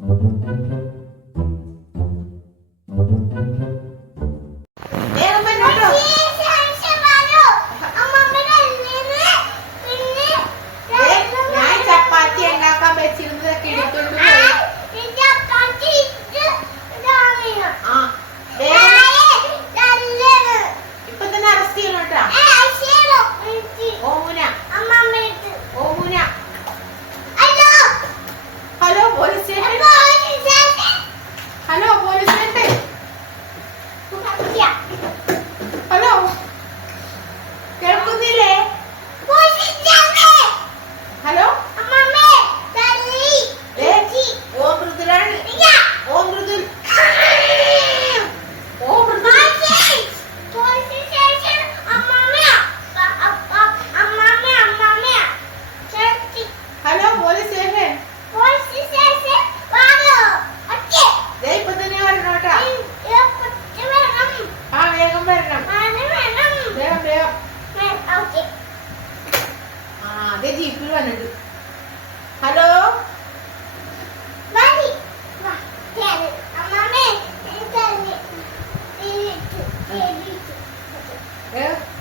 Hello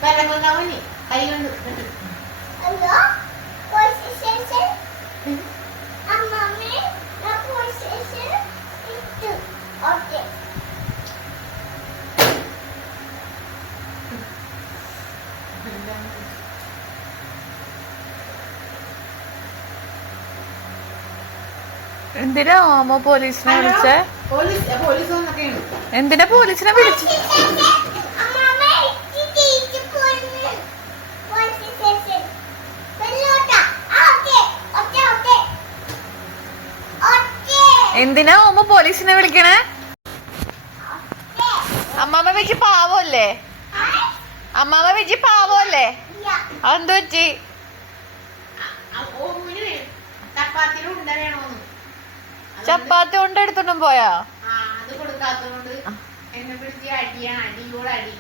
കലങ്ങുന്നവനി കൈ കൊണ്ട് എന്തിനാ ഓമോ പോലീസിനെ വിളിച്ചേ? എന്തിനാ പോലീസിനെ വിളിച്ചു? എന്തിനാ ഓമോ പോലീസിനെ വിളിക്കണേ? അമ്മാമ്മ വെച്ച് പാവല്ലേ? അമ്മാമ്മ വെച്ച് പാവല്ലേ? അതെന്ത് പറ്റി? ചപ്പാത്തി കൊണ്ട് എടുത്തോണ്ടും പോയാ? അത് കൊടുക്കാത്തോണ്ട് എന്നെ പിടിച്ച് അടിയാണ്, അടിയോട് അടി.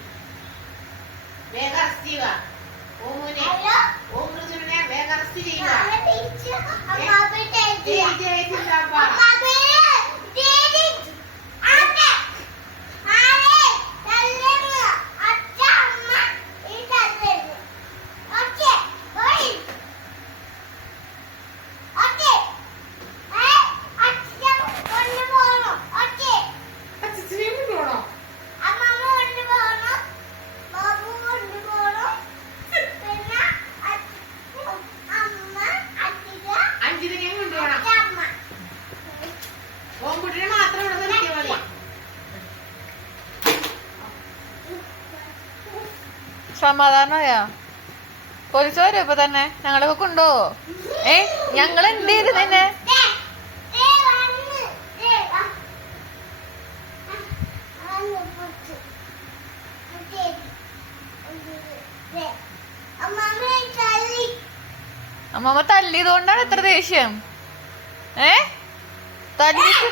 വേഗം അറസ്റ്റ് ചെയ്യുക. ഓമുനെ വേഗം അറസ്റ്റ് ചെയ്യുക. സമാധാനമായാ? പോലീസ് വരും ഇപ്പൊ തന്നെ? ഞങ്ങളൊക്കെ കൊണ്ടുപോവോ? ഞങ്ങൾ എന്ത് ചെയ്ത് തന്നെ? അമ്മമ്മ തല്ലിയതുകൊണ്ടാണ് എത്ര ദേഷ്യം? തല്ലിട്ട്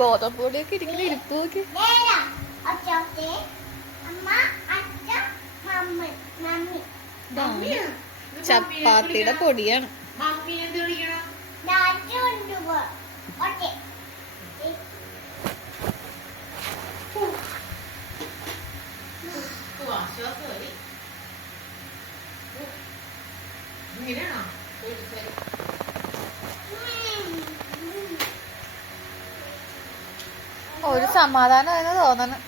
ഗോതമ്പൊടിയൊക്കെ ഇരിക്കുന്ന ഇരിപ്പ് നോക്കി. ചപ്പാത്തിയുടെ പൊടിയാണ്. ഒരു സമാധാനമായെന്ന് തോന്നണം.